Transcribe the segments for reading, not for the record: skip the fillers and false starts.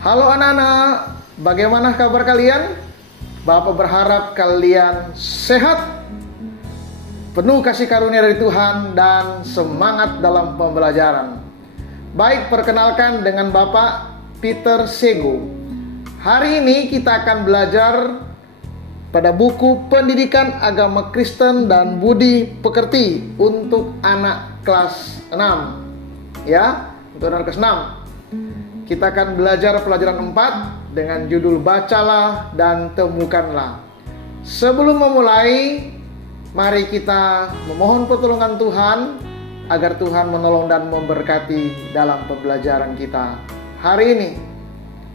Halo anak-anak, bagaimana kabar kalian? Bapak berharap kalian sehat, penuh kasih karunia dari Tuhan, dan semangat dalam pembelajaran. Baik, perkenalkan dengan Bapak Peter Sego. Hari ini kita akan belajar pada buku Pendidikan Agama Kristen dan Budi Pekerti untuk anak kelas 6. Ya, untuk anak kelas 6. Kita akan belajar pelajaran 4 dengan judul Bacalah dan Temukanlah. Sebelum memulai, mari kita memohon pertolongan Tuhan agar Tuhan menolong dan memberkati dalam pembelajaran kita hari ini.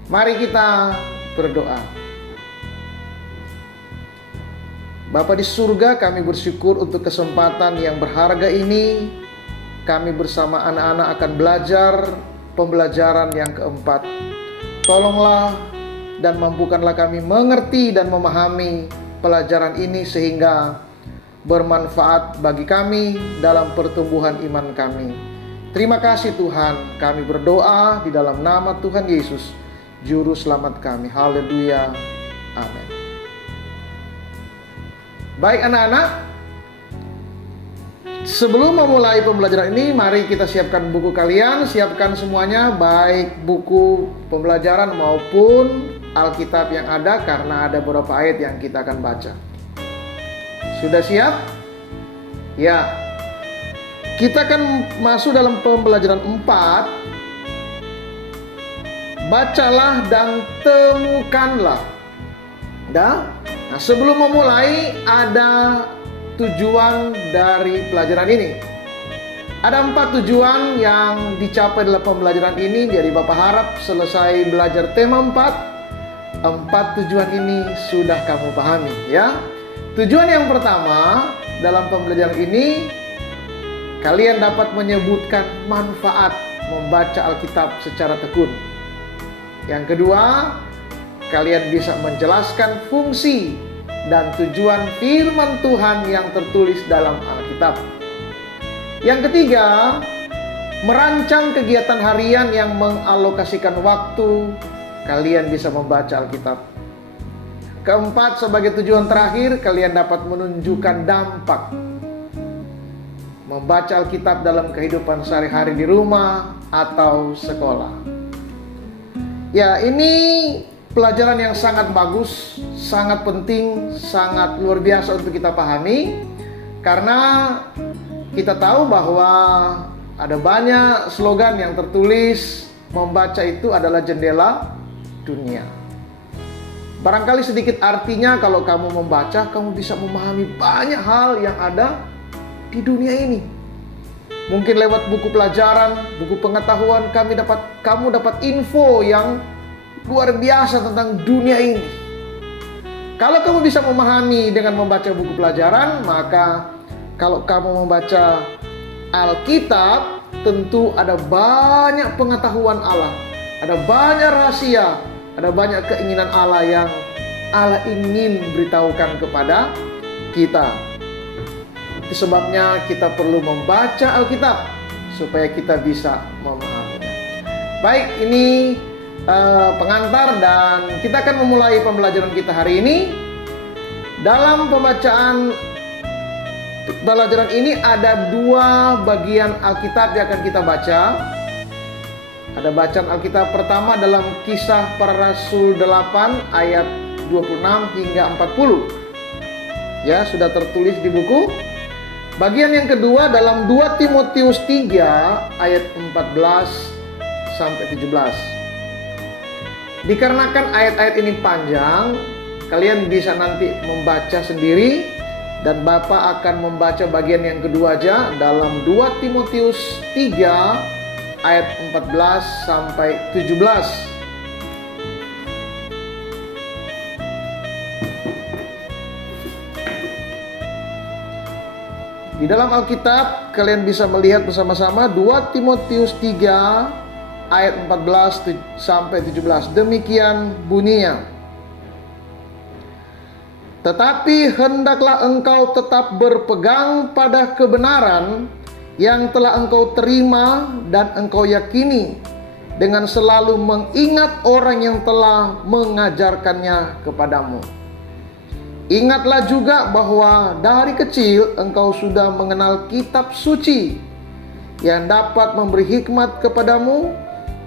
Mari kita berdoa. Bapa di surga, kami bersyukur untuk kesempatan yang berharga ini. Kami bersama anak-anak akan belajar pembelajaran yang keempat. Tolonglah dan mampukanlah kami mengerti dan memahami pelajaran ini sehingga bermanfaat bagi kami dalam pertumbuhan iman kami. Terima kasih Tuhan, kami berdoa di dalam nama Tuhan Yesus, Juru Selamat kami. Haleluya. Amin. Baik anak-anak, sebelum memulai pembelajaran ini, mari kita siapkan buku kalian. Siapkan semuanya, baik buku pembelajaran maupun Alkitab yang ada, karena ada beberapa ayat yang kita akan baca. Sudah siap? Ya. Kita akan masuk dalam pembelajaran 4. Bacalah dan temukanlah. Nah, sebelum memulai, ada tujuan dari pelajaran ini. Ada 4 tujuan yang dicapai dalam pembelajaran ini. Jadi Bapak harap selesai belajar tema 4 tujuan ini sudah kamu pahami, ya. Tujuan yang pertama dalam pembelajaran ini, kalian dapat menyebutkan manfaat membaca Alkitab secara tekun. Yang kedua, kalian bisa menjelaskan fungsi dan tujuan firman Tuhan yang tertulis dalam Alkitab. Yang ketiga, merancang kegiatan harian yang mengalokasikan waktu kalian bisa membaca Alkitab. Keempat, sebagai tujuan terakhir, kalian dapat menunjukkan dampak membaca Alkitab dalam kehidupan sehari-hari di rumah atau sekolah. Ya, ini pelajaran yang sangat bagus, sangat penting, sangat luar biasa untuk kita pahami. Karena kita tahu bahwa ada banyak slogan yang tertulis, membaca itu adalah jendela dunia. Barangkali sedikit artinya, kalau kamu membaca, kamu bisa memahami banyak hal yang ada di dunia ini. Mungkin lewat buku pelajaran, buku pengetahuan, kamu dapat info yang luar biasa tentang dunia ini. Kalau kamu bisa memahami dengan membaca buku pelajaran, maka kalau kamu membaca Alkitab, tentu ada banyak pengetahuan Allah, ada banyak rahasia, ada banyak keinginan Allah yang Allah ingin beritahukan kepada kita. Itu sebabnya kita perlu membaca Alkitab supaya kita bisa memahaminya. Baik, ini pengantar dan kita akan memulai pembelajaran kita hari ini. Dalam pembacaan pelajaran ini ada 2 bagian Alkitab yang akan kita baca. Ada bacaan Alkitab pertama dalam Kisah Para Rasul 8 ayat 26 hingga 40. Ya, sudah tertulis di buku. Bagian yang kedua dalam 2 Timotius 3 ayat 14 sampai 17. Dikarenakan ayat-ayat ini panjang, kalian bisa nanti membaca sendiri, dan Bapak akan membaca bagian yang kedua aja dalam 2 Timotius 3 ayat 14 sampai 17. Di dalam Alkitab kalian bisa melihat bersama-sama 2 Timotius 3 ayat 14 sampai 17. Demikian bunyinya. Tetapi hendaklah engkau tetap berpegang pada kebenaran yang telah engkau terima dan engkau yakini, dengan selalu mengingat orang yang telah mengajarkannya kepadamu. Ingatlah juga bahwa dari kecil engkau sudah mengenal kitab suci yang dapat memberi hikmat kepadamu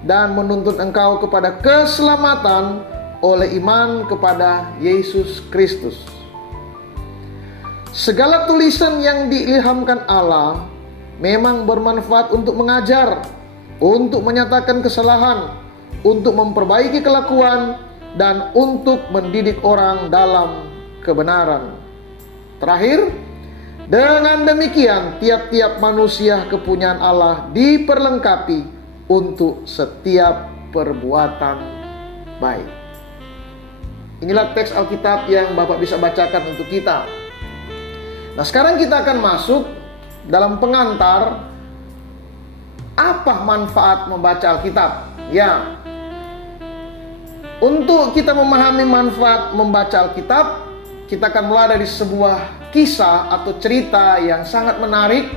dan menuntun engkau kepada keselamatan oleh iman kepada Yesus Kristus. Segala tulisan yang diilhamkan Allah memang bermanfaat untuk mengajar, untuk menyatakan kesalahan, untuk memperbaiki kelakuan, dan untuk mendidik orang dalam kebenaran. Terakhir, dengan demikian tiap-tiap manusia kepunyaan Allah diperlengkapi untuk setiap perbuatan baik. Inilah teks Alkitab yang Bapak bisa bacakan untuk kita. Nah, sekarang kita akan masuk dalam pengantar apa manfaat membaca Alkitab. Ya, untuk kita memahami manfaat membaca Alkitab, kita akan mulai dari sebuah kisah atau cerita yang sangat menarik,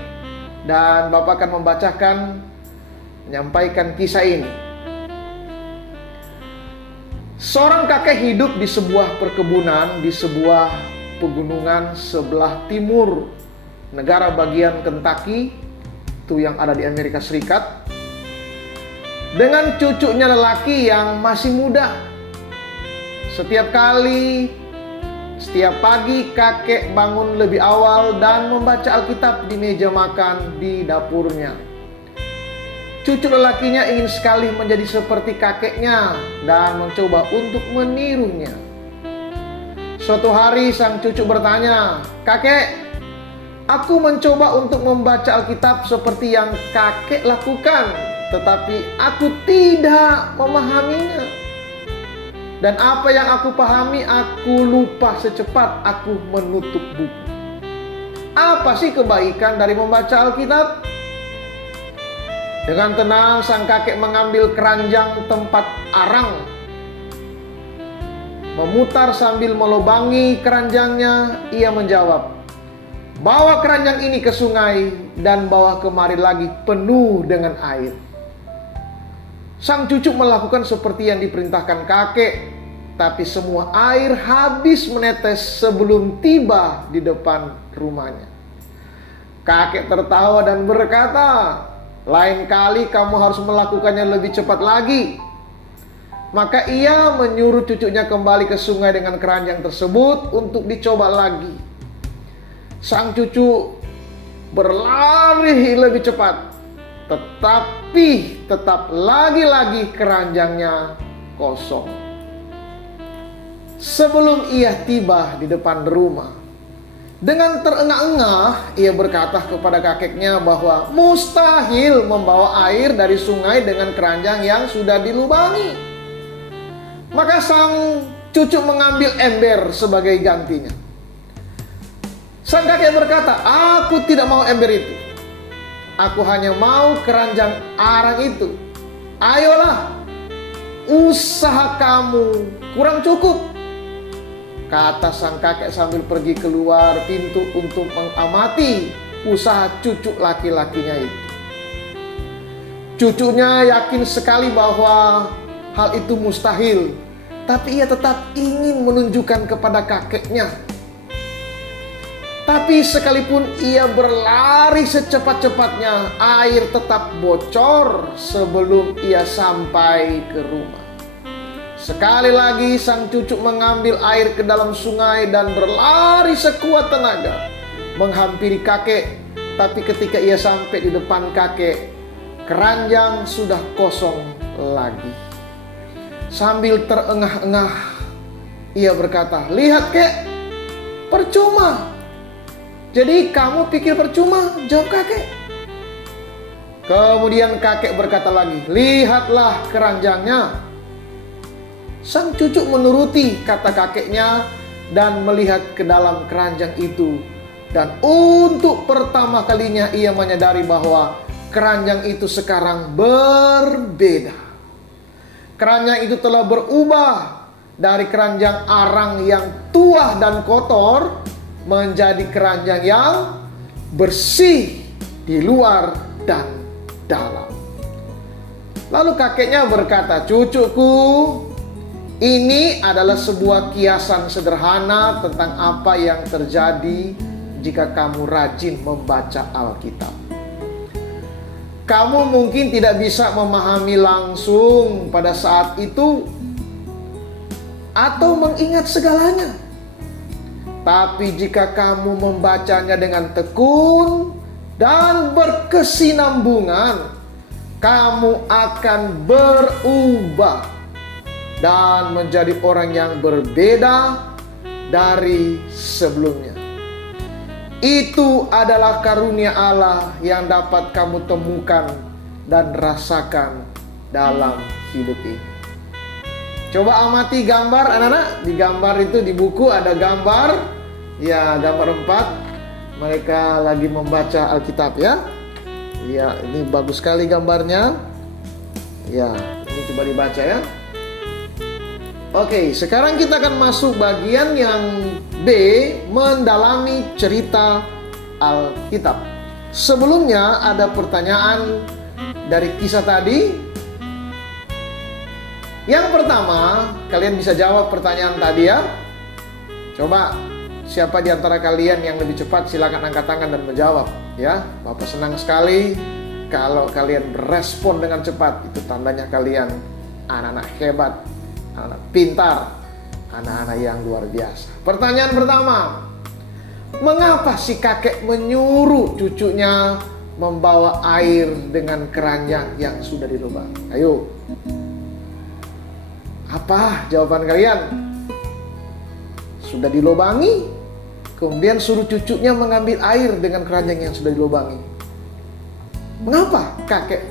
dan Bapak akan menyampaikan kisah ini. Seorang kakek hidup di sebuah perkebunan di sebuah pegunungan sebelah timur negara bagian Kentucky, itu yang ada di Amerika Serikat, dengan cucunya lelaki yang masih muda. Setiap pagi kakek bangun lebih awal dan membaca Alkitab di meja makan di dapurnya. Cucu lelakinya ingin sekali menjadi seperti kakeknya dan mencoba untuk menirunya. Suatu hari sang cucu bertanya, "Kakek, aku mencoba untuk membaca Alkitab seperti yang kakek lakukan, tetapi aku tidak memahaminya. Dan apa yang aku pahami, aku lupa secepat aku menutup buku. Apa sih kebaikan dari membaca Alkitab?" Dengan tenang sang kakek mengambil keranjang tempat arang, memutar sambil melubangi keranjangnya. Ia menjawab, "Bawa keranjang ini ke sungai dan bawa kemari lagi penuh dengan air." Sang cucu melakukan seperti yang diperintahkan kakek, tapi semua air habis menetes sebelum tiba di depan rumahnya. Kakek tertawa dan berkata, "Lain kali kamu harus melakukannya lebih cepat lagi." Maka ia menyuruh cucunya kembali ke sungai dengan keranjang tersebut untuk dicoba lagi. Sang cucu berlari lebih cepat, tetapi tetap lagi-lagi keranjangnya kosong. Sebelum ia tiba di depan rumah, dengan terengah-engah ia berkata kepada kakeknya bahwa mustahil membawa air dari sungai dengan keranjang yang sudah dilubangi. Maka sang cucu mengambil ember sebagai gantinya. Sang kakek berkata, "Aku tidak mau ember itu. Aku hanya mau keranjang arang itu. Ayolah, usaha kamu kurang cukup," kata sang kakek sambil pergi keluar pintu untuk mengamati usaha cucu laki-lakinya itu. Cucunya yakin sekali bahwa hal itu mustahil, tapi ia tetap ingin menunjukkan kepada kakeknya. Tapi sekalipun ia berlari secepat-cepatnya, air tetap bocor sebelum ia sampai ke rumah. Sekali lagi sang cucu mengambil air ke dalam sungai dan berlari sekuat tenaga menghampiri kakek. Tapi ketika ia sampai di depan kakek, keranjang sudah kosong lagi. Sambil terengah-engah ia berkata, "Lihat kek, percuma." "Jadi kamu pikir percuma?" jawab kakek. Kemudian kakek berkata lagi, "Lihatlah keranjangnya." Sang cucu menuruti kata kakeknya dan melihat ke dalam keranjang itu. Dan untuk pertama kalinya ia menyadari bahwa keranjang itu sekarang berbeda. Keranjang itu telah berubah dari keranjang arang yang tua dan kotor menjadi keranjang yang bersih di luar dan dalam. Lalu kakeknya berkata, "Cucuku, ini adalah sebuah kiasan sederhana tentang apa yang terjadi jika kamu rajin membaca Alkitab. Kamu mungkin tidak bisa memahami langsung pada saat itu atau mengingat segalanya. Tapi jika kamu membacanya dengan tekun dan berkesinambungan, kamu akan berubah dan menjadi orang yang berbeda dari sebelumnya. Itu adalah karunia Allah yang dapat kamu temukan dan rasakan dalam hidup ini." Coba amati gambar anak-anak. Di gambar itu, di buku ada gambar. Ya, gambar 4. Mereka lagi membaca Alkitab ya. Ya, ini bagus sekali gambarnya. Ya, ini coba dibaca ya. Oke, sekarang kita akan masuk bagian yang B, mendalami cerita Alkitab. Sebelumnya ada pertanyaan dari kisah tadi. Yang pertama, kalian bisa jawab pertanyaan tadi ya. Coba, siapa di antara kalian yang lebih cepat silakan angkat tangan dan menjawab ya. Bapak senang sekali kalau kalian berespon dengan cepat. Itu tandanya kalian anak-anak hebat, anak-anak pintar, anak-anak yang luar biasa. Pertanyaan pertama, mengapa si kakek menyuruh cucunya membawa air dengan keranjang yang sudah dilubangi? Ayo, apa jawaban kalian? Sudah dilubangi, kemudian suruh cucunya mengambil air dengan keranjang yang sudah dilubangi. Mengapa kakek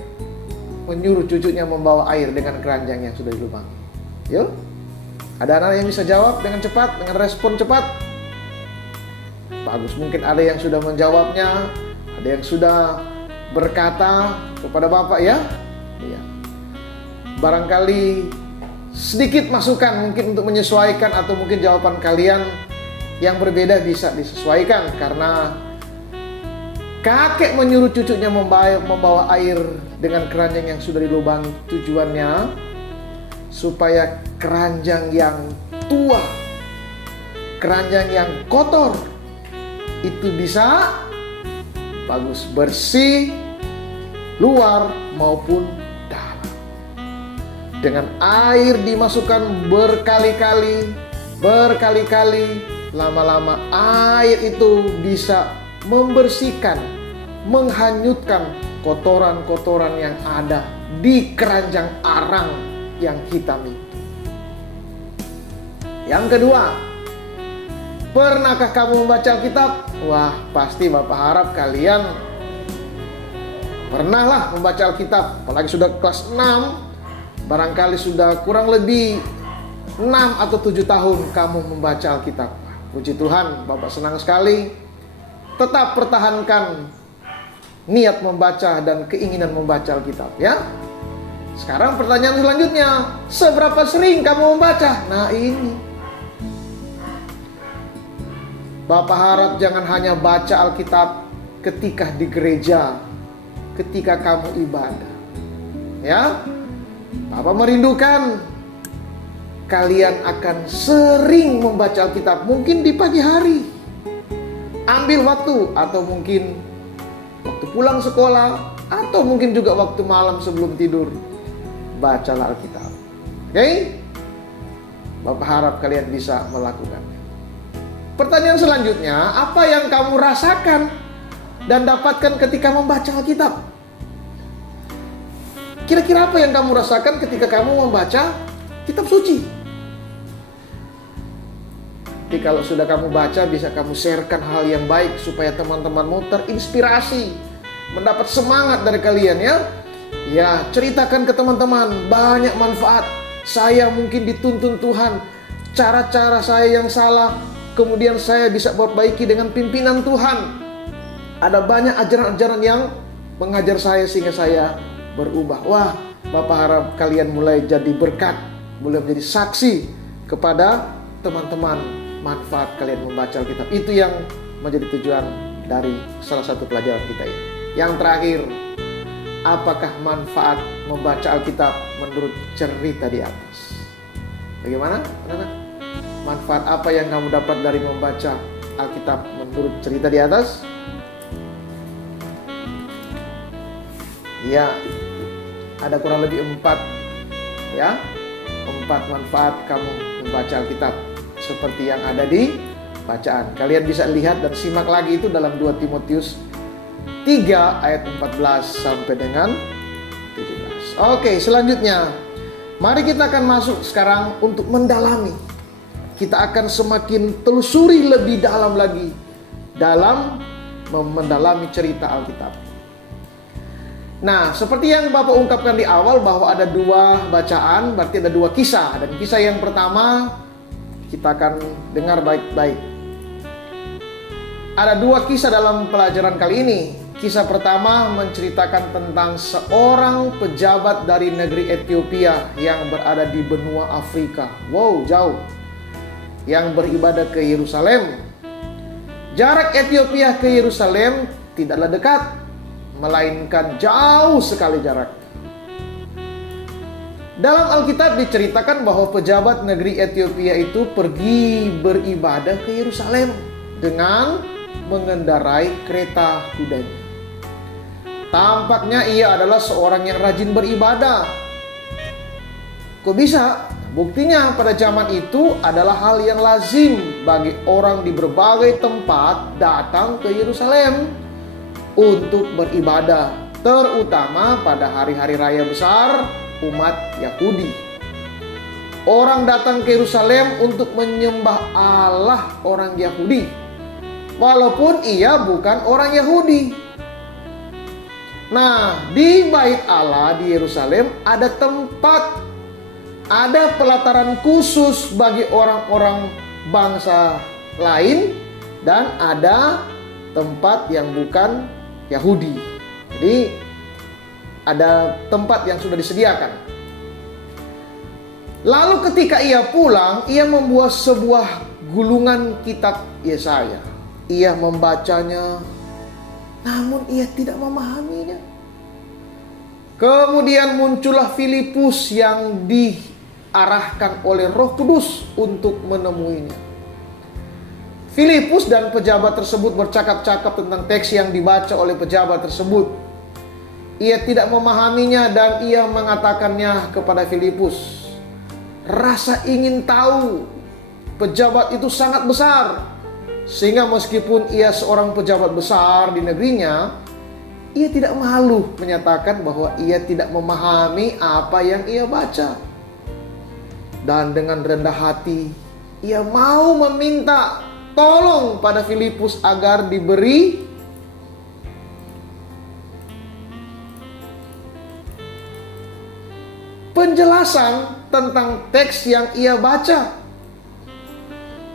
menyuruh cucunya membawa air dengan keranjang yang sudah dilubangi? Yuk, ada anak yang bisa jawab dengan cepat, dengan respon cepat? Bagus, mungkin ada yang sudah menjawabnya, ada yang sudah berkata kepada Bapak ya. Iya. Barangkali sedikit masukan mungkin untuk menyesuaikan, atau mungkin jawaban kalian yang berbeda bisa disesuaikan. Karena kakek menyuruh cucunya membawa air dengan keranjang yang sudah dilubangi, tujuannya supaya keranjang yang tua, keranjang yang kotor itu bisa bagus, bersih luar maupun dalam. Dengan air dimasukkan berkali-kali, lama-lama air itu bisa membersihkan, menghanyutkan kotoran-kotoran yang ada di keranjang arang yang hitam itu. Yang kedua, pernahkah kamu membaca Alkitab? Wah, pasti Bapak harap kalian pernahlah membaca Alkitab. Apalagi sudah kelas 6, barangkali sudah kurang lebih 6 atau 7 tahun kamu membaca Alkitab. Puji Tuhan, Bapak senang sekali. Tetap pertahankan niat membaca dan keinginan membaca Alkitab ya. Sekarang pertanyaan selanjutnya, seberapa sering kamu membaca? Nah ini, Bapak harap jangan hanya baca Alkitab ketika di gereja, ketika kamu ibadah ya. Bapak merindukan kalian akan sering membaca Alkitab. Mungkin di pagi hari, ambil waktu, atau mungkin waktu pulang sekolah, atau mungkin juga waktu malam sebelum tidur. Bacalah Alkitab. Oke? Bapak harap kalian bisa melakukannya. Pertanyaan selanjutnya, apa yang kamu rasakan dan dapatkan ketika membaca Alkitab? Kira-kira apa yang kamu rasakan ketika kamu membaca kitab suci? Jadi kalau sudah kamu baca, bisa kamu sharekan hal yang baik supaya teman-temanmu terinspirasi, mendapat semangat dari kalian ya. Ya, ceritakan ke teman-teman, banyak manfaat. Saya mungkin dituntun Tuhan, cara-cara saya yang salah, kemudian saya bisa perbaiki dengan pimpinan Tuhan. Ada banyak ajaran-ajaran yang mengajar saya sehingga saya berubah. Wah, Bapak harap kalian mulai jadi berkat, mulai menjadi saksi kepada teman-teman manfaat kalian membaca Alkitab. Itu yang menjadi tujuan dari salah satu pelajaran kita ini. Yang terakhir, apakah manfaat membaca Alkitab menurut cerita di atas. Bagaimana, anak-anak? Manfaat apa yang kamu dapat dari membaca Alkitab menurut cerita di atas? Ya, ada kurang lebih 4 manfaat kamu membaca Alkitab seperti yang ada di bacaan. Kalian bisa lihat dan simak lagi itu dalam 2 Timotius 3 ayat 14 sampai dengan 17. Oke, selanjutnya mari kita akan masuk sekarang untuk mendalami. Kita akan semakin telusuri lebih dalam lagi dalam mendalami cerita Alkitab. Nah, seperti yang Bapak ungkapkan di awal bahwa ada 2 bacaan, berarti ada 2 kisah. Dan kisah yang pertama kita akan dengar baik-baik. Ada 2 kisah dalam pelajaran kali ini. Kisah pertama menceritakan tentang seorang pejabat dari negeri Ethiopia yang berada di benua Afrika. Wow, jauh. Yang beribadah ke Yerusalem. Jarak Ethiopia ke Yerusalem tidaklah dekat, melainkan jauh sekali jarak. Dalam Alkitab diceritakan bahwa pejabat negeri Ethiopia itu pergi beribadah ke Yerusalem dengan mengendarai kereta kudanya. Tampaknya ia adalah seorang yang rajin beribadah. Kok bisa? Buktinya pada zaman itu adalah hal yang lazim bagi orang di berbagai tempat datang ke Yerusalem untuk beribadah, terutama pada hari-hari raya besar umat Yahudi. Orang datang ke Yerusalem untuk menyembah Allah orang Yahudi, walaupun ia bukan orang Yahudi. Nah, di Bait Allah di Yerusalem ada tempat, ada pelataran khusus bagi orang-orang bangsa lain, dan ada tempat yang bukan Yahudi. Jadi ada tempat yang sudah disediakan. Lalu ketika ia pulang, ia membuat sebuah gulungan kitab Yesaya. Ia membacanya, namun ia tidak memahaminya. Kemudian muncullah Filipus yang diarahkan oleh Roh Kudus untuk menemuinya. Filipus dan pejabat tersebut bercakap-cakap tentang teks yang dibaca oleh pejabat tersebut. Ia tidak memahaminya dan ia mengatakannya kepada Filipus. Rasa ingin tahu pejabat itu sangat besar, sehingga meskipun ia seorang pejabat besar di negerinya, ia tidak malu menyatakan bahwa ia tidak memahami apa yang ia baca. Dan dengan rendah hati, ia mau meminta tolong pada Filipus agar diberi penjelasan tentang teks yang ia baca.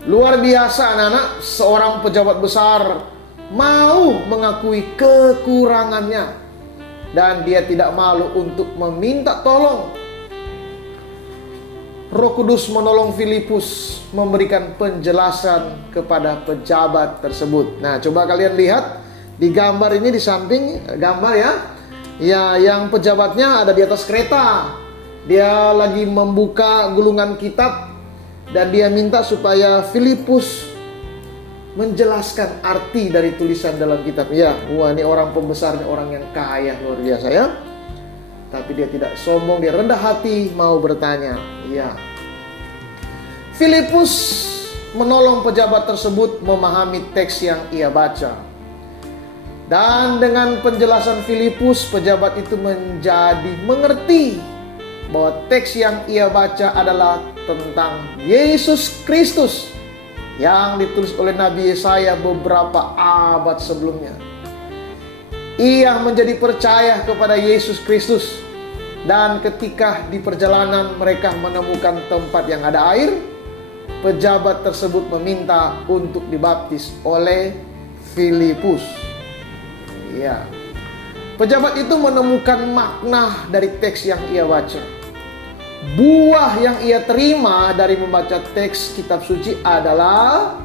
Luar biasa anak-anak, seorang pejabat besar mau mengakui kekurangannya dan dia tidak malu untuk meminta tolong. Roh Kudus menolong Filipus memberikan penjelasan kepada pejabat tersebut. Nah, coba kalian lihat di gambar ini, di samping gambar ya. Ya, yang pejabatnya ada di atas kereta. Dia lagi membuka gulungan kitab dan dia minta supaya Filipus menjelaskan arti dari tulisan dalam kitab. Ya, wah, ini orang pembesar, ini orang yang kaya luar biasa ya. Tapi dia tidak sombong, dia rendah hati mau bertanya. Ya. Filipus menolong pejabat tersebut memahami teks yang ia baca. Dan dengan penjelasan Filipus, pejabat itu menjadi mengerti bahwa teks yang ia baca adalah tentang Yesus Kristus yang ditulis oleh Nabi Yesaya beberapa abad sebelumnya. Ia menjadi percaya kepada Yesus Kristus. Dan ketika di perjalanan mereka menemukan tempat yang ada air, pejabat tersebut meminta untuk dibaptis oleh Filipus. Ya. Pejabat itu menemukan makna dari teks yang ia baca. Buah yang ia terima dari membaca teks kitab suci adalah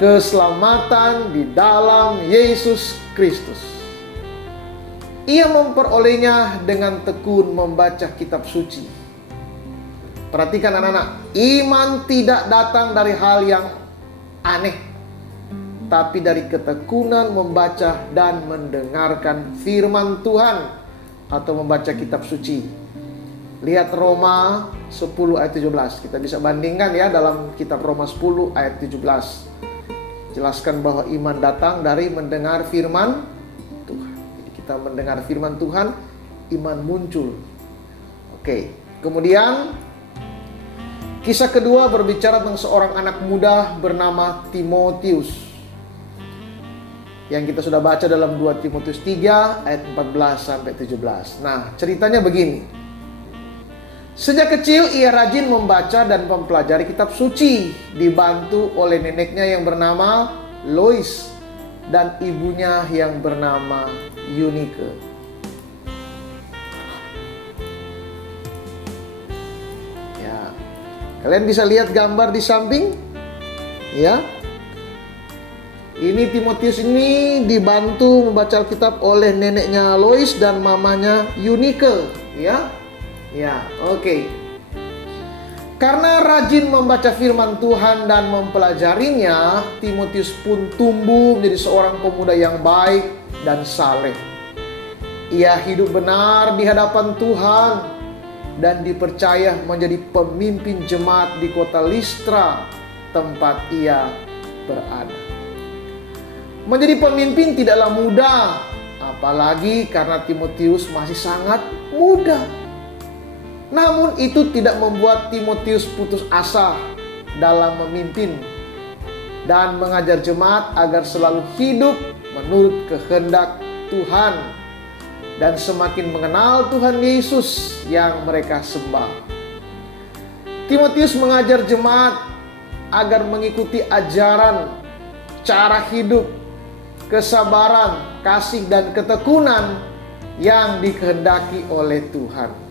keselamatan di dalam Yesus Kristus. Ia memperolehnya dengan tekun membaca kitab suci. Perhatikan anak-anak, iman tidak datang dari hal yang aneh, tapi dari ketekunan membaca dan mendengarkan firman Tuhan atau membaca kitab suci. Lihat Roma 10 ayat 17. Kita bisa bandingkan ya dalam kitab Roma 10 ayat 17. Jelaskan bahwa iman datang dari mendengar firman Tuhan. Jadi kita mendengar firman Tuhan, iman muncul. Oke. Kemudian kisah kedua berbicara tentang seorang anak muda bernama Timotius, yang kita sudah baca dalam 2 Timotius 3 ayat 14 sampai 17. Nah, ceritanya begini. Sejak kecil ia rajin membaca dan mempelajari kitab suci, dibantu oleh neneknya yang bernama Lois dan ibunya yang bernama Eunike. Ya, kalian bisa lihat gambar di samping, ya. Ini Timotius ini dibantu membaca Alkitab oleh neneknya Lois dan mamanya Eunike, ya. Ya, oke. Karena rajin membaca firman Tuhan dan mempelajarinya, Timotius pun tumbuh menjadi seorang pemuda yang baik dan saleh. Ia hidup benar di hadapan Tuhan dan dipercaya menjadi pemimpin jemaat di kota Listra, tempat ia berada. Menjadi pemimpin tidaklah mudah, apalagi karena Timotius masih sangat muda. Namun itu tidak membuat Timotius putus asa dalam memimpin dan mengajar jemaat agar selalu hidup menurut kehendak Tuhan dan semakin mengenal Tuhan Yesus yang mereka sembah. Timotius mengajar jemaat agar mengikuti ajaran, cara hidup, kesabaran, kasih dan ketekunan yang dikehendaki oleh Tuhan.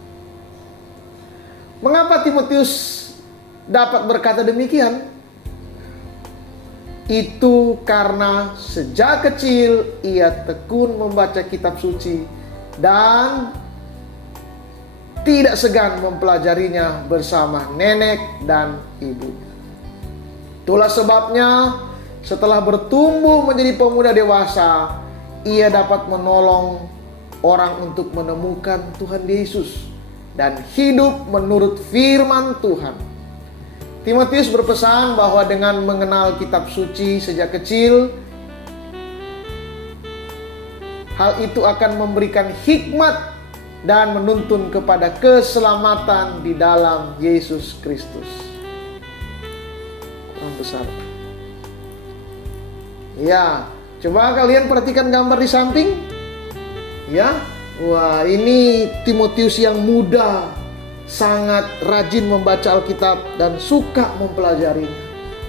Mengapa Timotius dapat berkata demikian? Itu karena sejak kecil ia tekun membaca kitab suci dan tidak segan mempelajarinya bersama nenek dan ibu. Itulah sebabnya setelah bertumbuh menjadi pemuda dewasa, ia dapat menolong orang untuk menemukan Tuhan Yesus dan hidup menurut firman Tuhan. Timotius berpesan bahwa dengan mengenal kitab suci sejak kecil, hal itu akan memberikan hikmat dan menuntun kepada keselamatan di dalam Yesus Kristus. Kurang besar. Ya, coba kalian perhatikan gambar di samping. Ya. Wah, ini Timotius yang muda, sangat rajin membaca Alkitab dan suka mempelajarinya.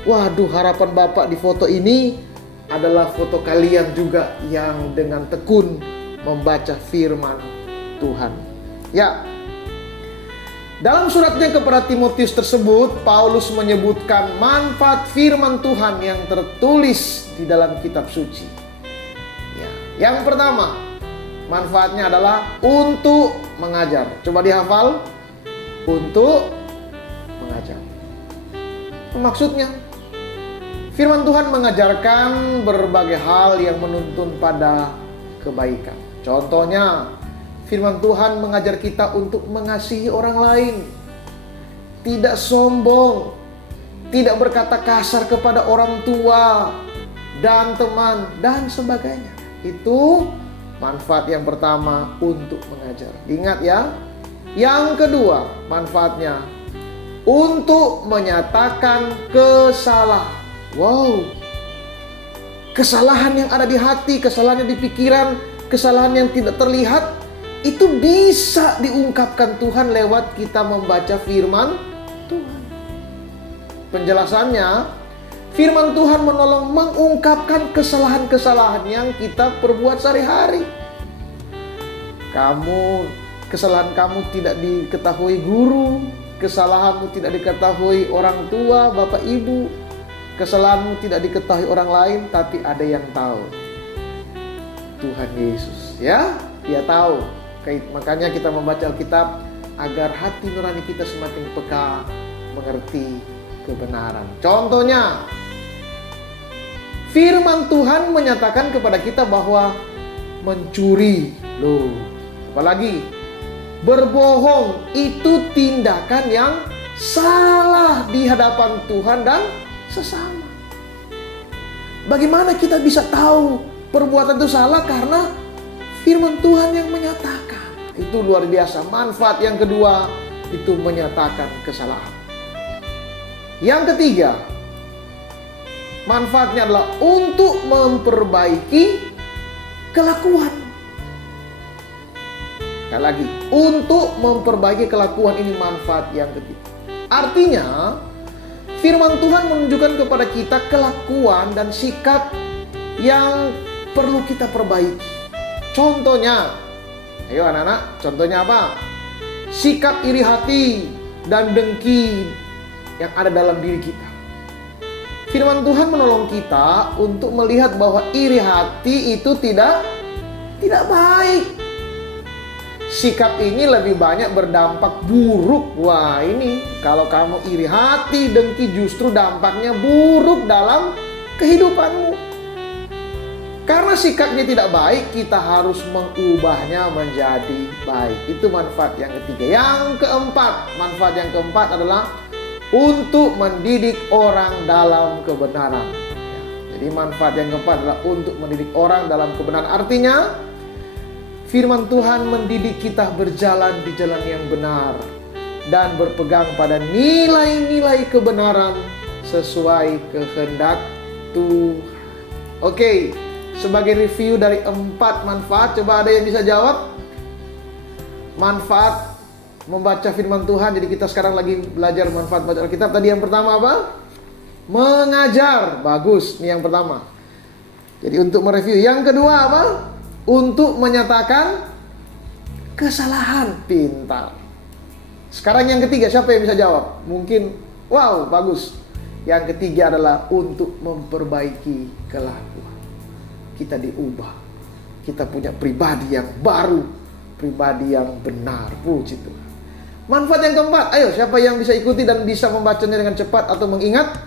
Waduh, harapan Bapak di foto ini adalah foto kalian juga yang dengan tekun membaca firman Tuhan. Ya, dalam suratnya kepada Timotius tersebut, Paulus menyebutkan manfaat firman Tuhan yang tertulis di dalam kitab suci. Ya, yang pertama, manfaatnya adalah untuk mengajar. Coba dihafal. Untuk mengajar. Maksudnya, firman Tuhan mengajarkan berbagai hal yang menuntun pada kebaikan. Contohnya, firman Tuhan mengajar kita untuk mengasihi orang lain, tidak sombong, tidak berkata kasar kepada orang tua dan teman dan sebagainya. Itu manfaat yang pertama, untuk mengajar. Ingat ya. Yang kedua, manfaatnya untuk menyatakan kesalahan. Wow. Kesalahan yang ada di hati, kesalahan yang di pikiran, kesalahan yang tidak terlihat, itu bisa diungkapkan Tuhan lewat kita membaca firman Tuhan. Penjelasannya, firman Tuhan menolong mengungkapkan kesalahan-kesalahan yang kita perbuat sehari-hari. Kesalahan kamu tidak diketahui guru, kesalahanmu tidak diketahui orang tua, bapak ibu, kesalahanmu tidak diketahui orang lain, tapi ada yang tahu, Tuhan Yesus. Ya, Dia tahu. Makanya kita membaca Alkitab agar hati nurani kita semakin peka mengerti kebenaran. Contohnya, firman Tuhan menyatakan kepada kita bahwa mencuri, apalagi berbohong itu tindakan yang salah di hadapan Tuhan dan sesama. Bagaimana kita bisa tahu perbuatan itu salah? Karena firman Tuhan yang menyatakan. Itu luar biasa. Manfaat yang kedua, itu menyatakan kesalahan. Yang ketiga, manfaatnya adalah untuk memperbaiki kelakuan. Sekali lagi, untuk memperbaiki kelakuan, ini manfaat yang ketiga. Artinya, firman Tuhan menunjukkan kepada kita kelakuan dan sikap yang perlu kita perbaiki. Contohnya, ayo anak-anak, contohnya apa? Sikap iri hati dan dengki yang ada dalam diri kita. Firman Tuhan menolong kita untuk melihat bahwa iri hati itu tidak baik. Sikap ini lebih banyak berdampak buruk. Wah, ini kalau kamu iri hati, dengki, justru dampaknya buruk dalam kehidupanmu. Karena sikapnya tidak baik, kita harus mengubahnya menjadi baik. Itu manfaat yang ketiga. Yang keempat, manfaat yang keempat adalah untuk mendidik orang dalam kebenaran. Jadi manfaat yang keempat adalah untuk mendidik orang dalam kebenaran. Artinya, firman Tuhan mendidik kita berjalan di jalan yang benar dan berpegang pada nilai-nilai kebenaran sesuai kehendak Tuhan. Oke, sebagai review dari 4 manfaat, coba ada yang bisa jawab? Manfaat membaca firman Tuhan. Jadi kita sekarang lagi belajar manfaat baca Alkitab. Tadi yang pertama apa? Mengajar. Bagus, ini yang pertama. Jadi untuk mereview. Yang kedua apa? Untuk menyatakan kesalahan. Pintar. Sekarang yang ketiga, siapa yang bisa jawab? Mungkin, wow, bagus. Yang ketiga adalah untuk memperbaiki kelakuan. Kita diubah. Kita punya pribadi yang baru, pribadi yang benar. Puji Tuhan. Manfaat yang keempat, ayo siapa yang bisa ikuti dan bisa membacanya dengan cepat atau mengingat?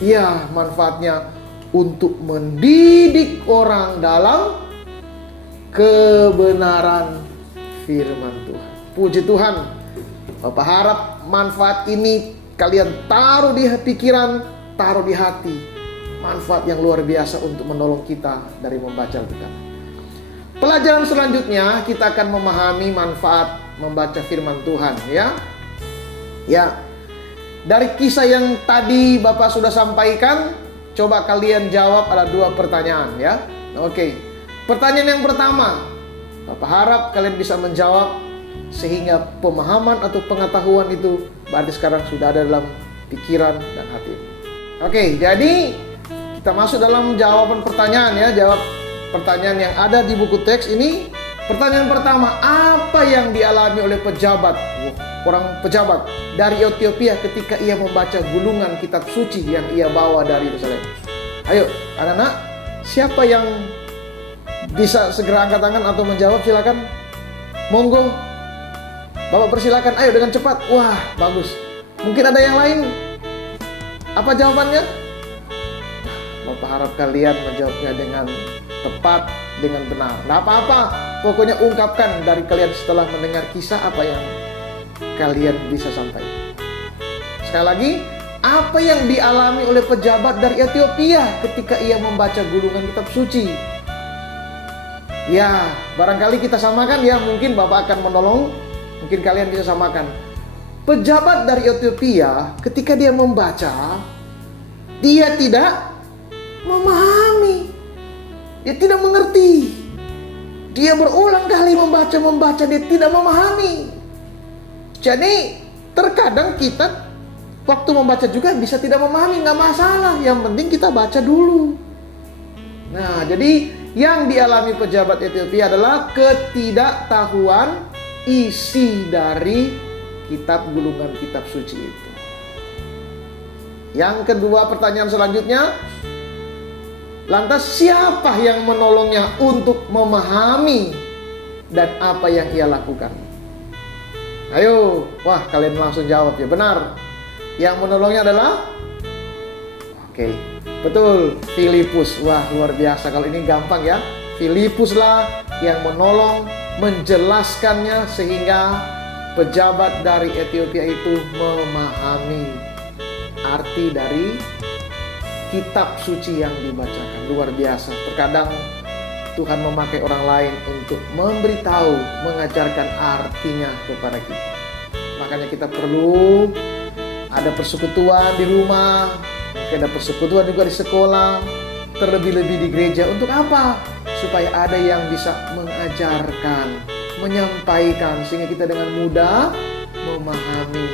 Ya, manfaatnya untuk mendidik orang dalam kebenaran firman Tuhan. Puji Tuhan. Bapak harap manfaat ini kalian taruh di pikiran, taruh di hati. Manfaat yang luar biasa untuk menolong kita dari membaca Alkitab. Pelajaran selanjutnya kita akan memahami manfaat membaca firman Tuhan, ya. Ya. Dari kisah yang tadi Bapak sudah sampaikan, coba kalian jawab, ada 2 pertanyaan, ya. Oke. Pertanyaan yang pertama, Bapak harap kalian bisa menjawab sehingga pemahaman atau pengetahuan itu berarti sekarang sudah ada dalam pikiran dan hati. Oke, jadi kita masuk dalam jawaban pertanyaan, ya. Jawab pertanyaan yang ada di buku teks ini. Pertanyaan pertama, apa yang dialami oleh orang pejabat dari Ethiopia ketika ia membaca gulungan kitab suci yang ia bawa dari Yerusalem? Ayo, anak-anak, siapa yang bisa segera angkat tangan atau menjawab? Silakan. Monggo. Bapak persilakan, ayo dengan cepat. Wah, bagus. Mungkin ada yang lain. Apa jawabannya? Bapak harap kalian menjawabnya dengan tepat, dengan benar. Nah, apa-apa, pokoknya ungkapkan dari kalian setelah mendengar kisah apa yang kalian bisa sampaikan. Sekali lagi, apa yang dialami oleh pejabat dari Ethiopia ketika ia membaca gulungan kitab suci? Ya, barangkali kita samakan, ya. Mungkin Bapak akan menolong, mungkin kalian bisa samakan. Pejabat dari Ethiopia ketika dia membaca, dia tidak memahami. Dia tidak mengerti. Dia berulang kali membaca, dia tidak memahami. Jadi terkadang kita waktu membaca juga bisa tidak memahami, nggak masalah. Yang penting kita baca dulu. Nah, jadi yang dialami pejabat Ethiopia adalah ketidaktahuan isi dari gulungan kitab suci itu. Yang kedua, pertanyaan selanjutnya, lantas siapa yang menolongnya untuk memahami dan apa yang ia lakukan? Ayo, wah kalian langsung jawab ya. Benar. Yang menolongnya adalah oke, betul, Filipus. Wah, luar biasa. Kalau ini gampang ya. Filipus lah yang menolong, menjelaskannya sehingga pejabat dari Ethiopia itu memahami arti dari kitab suci yang dibacakan. Luar biasa. Terkadang Tuhan memakai orang lain untuk memberitahu, mengajarkan artinya kepada kita. Makanya kita perlu ada persekutuan di rumah, mungkin ada persekutuan juga di sekolah, terlebih-lebih di gereja. Untuk apa? Supaya ada yang bisa mengajarkan, menyampaikan, sehingga kita dengan mudah memahami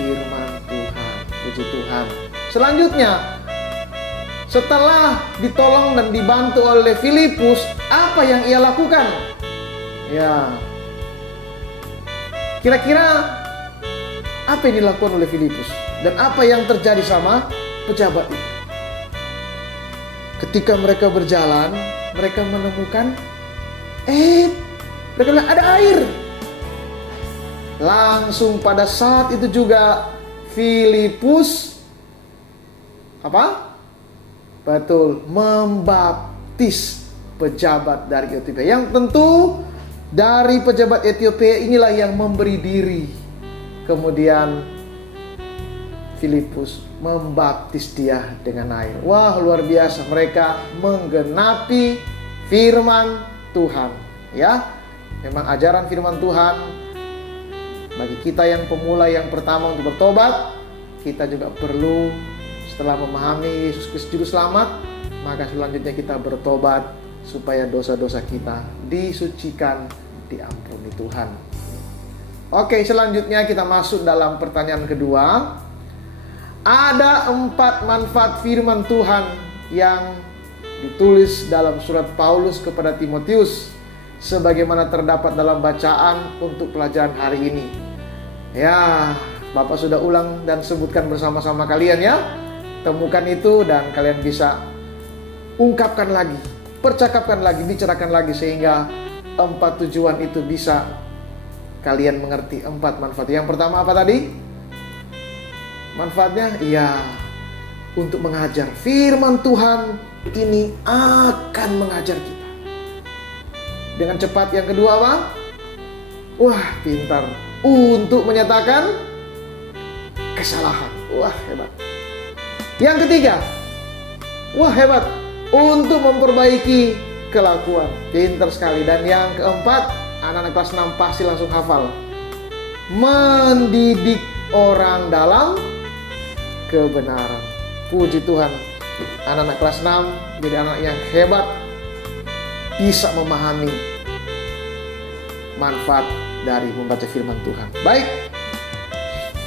firman Tuhan. Puji Tuhan. Selanjutnya, setelah ditolong dan dibantu oleh Filipus, apa yang ia lakukan? Ya, kira-kira apa yang dilakukan oleh Filipus? Dan apa yang terjadi sama pejabat itu? Ketika mereka berjalan, mereka menemukan mereka bilang ada air. Langsung pada saat itu juga Filipus apa? Betul, membaptis pejabat dari Ethiopia. Yang tentu dari pejabat Ethiopia inilah yang memberi diri. Kemudian Filipus membaptis dia dengan air. Wah, luar biasa. Mereka menggenapi firman Tuhan. Ya, memang ajaran firman Tuhan bagi kita yang pemula yang pertama untuk bertobat, kita juga perlu setelah memahami Yesus Kristus Juru Selamat, maka selanjutnya kita bertobat supaya dosa-dosa kita disucikan, diampuni Tuhan. Oke, selanjutnya kita masuk dalam pertanyaan kedua. Ada 4 manfaat firman Tuhan yang ditulis dalam surat Paulus kepada Timotius, sebagaimana terdapat dalam bacaan untuk pelajaran hari ini. Ya, Bapak sudah ulang dan sebutkan bersama-sama kalian ya. Temukan itu dan kalian bisa ungkapkan lagi, percakapkan lagi, bicarakan lagi, sehingga 4 tujuan itu bisa kalian mengerti. 4 manfaat. Yang pertama apa tadi? Manfaatnya? Iya, untuk mengajar. Firman Tuhan ini akan mengajar kita dengan cepat. Yang kedua apa? Wah, pintar. Untuk menyatakan kesalahan. Wah, hebat. Yang ketiga, wah hebat, untuk memperbaiki kelakuan. Pintar sekali. Dan yang keempat, anak-anak kelas 6 pasti langsung hafal. Mendidik orang dalam kebenaran. Puji Tuhan, anak-anak kelas 6 jadi anak yang hebat, bisa memahami manfaat dari membaca firman Tuhan. Baik,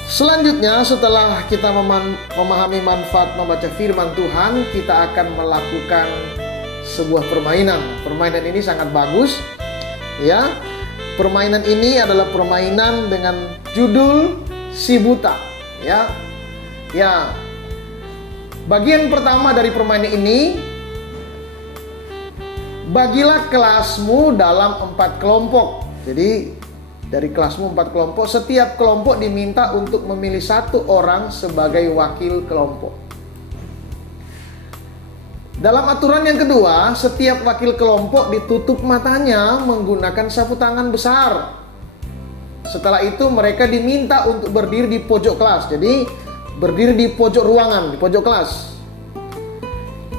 selanjutnya setelah kita memahami manfaat membaca firman Tuhan, kita akan melakukan sebuah permainan. Permainan ini sangat bagus ya. Permainan ini adalah permainan dengan judul Si Buta ya. Ya, bagian pertama dari permainan ini, bagilah kelasmu dalam 4 kelompok. Jadi dari kelasmu 4 kelompok, setiap kelompok diminta untuk memilih 1 orang sebagai wakil kelompok. Dalam aturan yang kedua, setiap wakil kelompok ditutup matanya menggunakan sapu tangan besar. Setelah itu mereka diminta untuk berdiri di pojok kelas. Jadi berdiri di pojok ruangan, di pojok kelas.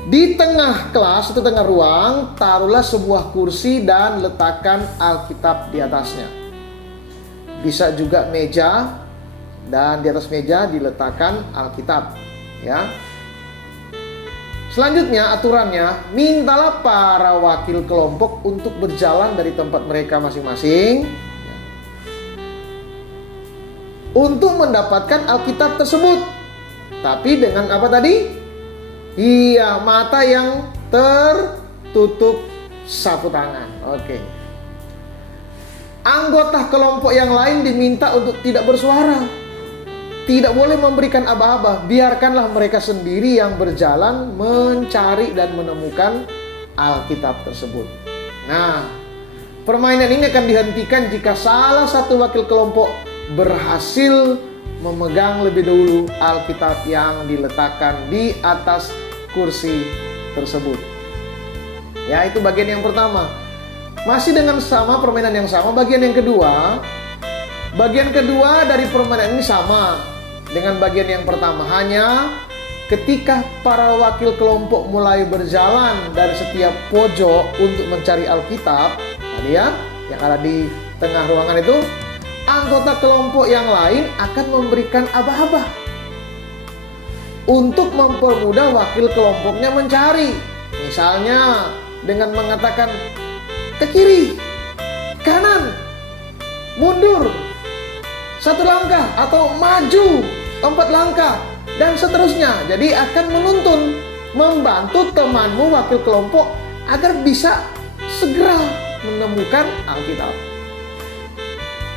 Di tengah kelas atau tengah ruang, taruhlah sebuah kursi dan letakkan Alkitab di atasnya. Bisa juga meja, dan di atas meja diletakkan Alkitab ya. Selanjutnya aturannya, mintalah para wakil kelompok untuk berjalan dari tempat mereka masing-masing untuk mendapatkan Alkitab tersebut. Tapi dengan apa tadi? Iya, mata yang tertutup sapu tangan. Oke. Anggota kelompok yang lain diminta untuk tidak bersuara. Tidak boleh memberikan aba-aba. Biarkanlah mereka sendiri yang berjalan mencari dan menemukan Alkitab tersebut. Nah, Permainan ini akan dihentikan jika salah satu wakil kelompok berhasil memegang lebih dahulu Alkitab yang diletakkan di atas kursi tersebut. Ya, itu bagian yang pertama. Masih dengan sama permainan yang sama, bagian yang kedua. Bagian kedua dari permainan ini sama dengan bagian yang pertama. Hanya ketika para wakil kelompok mulai berjalan dari setiap pojok untuk mencari Alkitab, tadi ya, yang ada di tengah ruangan itu, anggota kelompok yang lain akan memberikan aba-aba untuk mempermudah wakil kelompoknya mencari. Misalnya dengan mengatakan ke kiri, kanan, mundur 1 langkah, atau maju 4 langkah, dan seterusnya. Jadi akan menuntun, membantu temanmu wakil kelompok agar bisa segera menemukan Alkitab.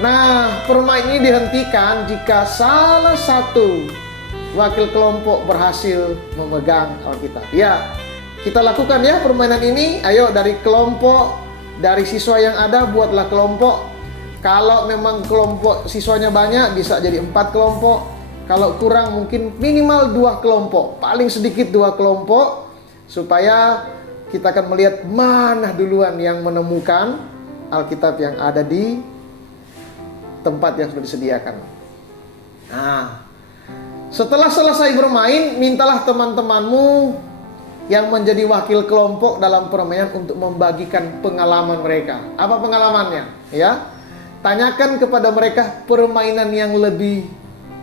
Nah, permainan ini dihentikan jika salah satu wakil kelompok berhasil memegang Alkitab. Ya, kita lakukan ya permainan ini. Ayo, dari kelompok, dari siswa yang ada, buatlah kelompok. Kalau memang kelompok siswanya banyak, bisa jadi 4 kelompok. Kalau kurang, mungkin minimal 2 kelompok. Paling sedikit 2 kelompok, supaya kita akan melihat mana duluan yang menemukan Alkitab yang ada di tempat yang sudah disediakan. Nah, setelah selesai bermain, mintalah teman-temanmu yang menjadi wakil kelompok dalam permainan untuk membagikan pengalaman mereka. Apa pengalamannya? Ya, tanyakan kepada mereka permainan yang lebih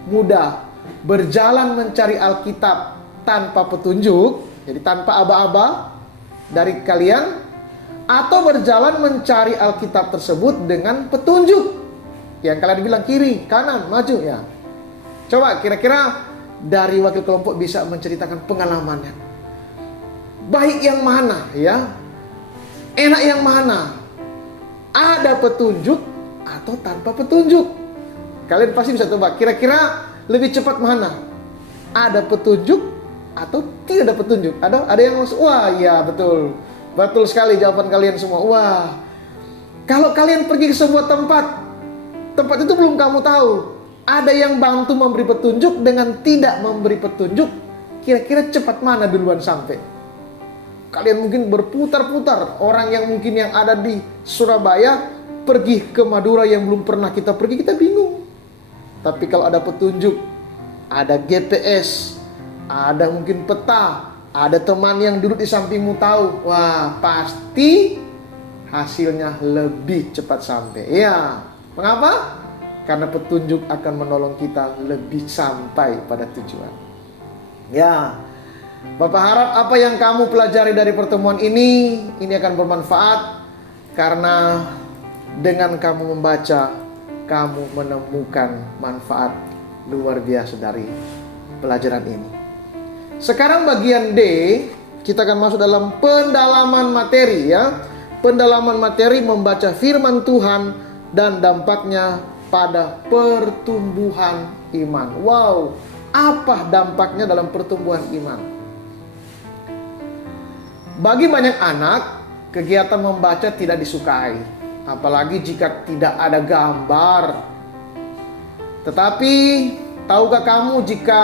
mudah, berjalan mencari Alkitab tanpa petunjuk, jadi tanpa aba-aba dari kalian, atau berjalan mencari Alkitab tersebut dengan petunjuk yang kalian bilang kiri, kanan, maju ya. Coba kira-kira dari wakil kelompok bisa menceritakan pengalamannya. Baik yang mana ya? Enak yang mana? Ada petunjuk atau tanpa petunjuk? Kalian pasti bisa tebak. Kira-kira lebih cepat mana? Ada petunjuk atau tidak ada petunjuk? Ada yang langsung, wah ya betul. Betul sekali jawaban kalian semua. Wah. Kalau kalian pergi ke sebuah tempat itu belum kamu tahu, ada yang bantu memberi petunjuk dengan tidak memberi petunjuk, kira-kira cepat mana duluan sampai? Kalian mungkin berputar-putar. Orang yang mungkin yang ada di Surabaya pergi ke Madura yang belum pernah kita pergi, kita bingung. Tapi kalau ada petunjuk, ada GPS, ada mungkin peta, ada teman yang duduk di sampingmu tahu, wah pasti hasilnya lebih cepat sampai. Ya, mengapa? Karena petunjuk akan menolong kita lebih sampai pada tujuan. Ya, Bapak harap apa yang kamu pelajari dari pertemuan ini akan bermanfaat. Karena dengan kamu membaca, kamu menemukan manfaat luar biasa dari pelajaran ini. Sekarang bagian D, kita akan masuk dalam pendalaman materi ya. Pendalaman materi membaca firman Tuhan dan dampaknya pada pertumbuhan iman. Wow, apa dampaknya dalam pertumbuhan iman? Bagi banyak anak, kegiatan membaca tidak disukai, apalagi jika tidak ada gambar. Tetapi, tahukah kamu jika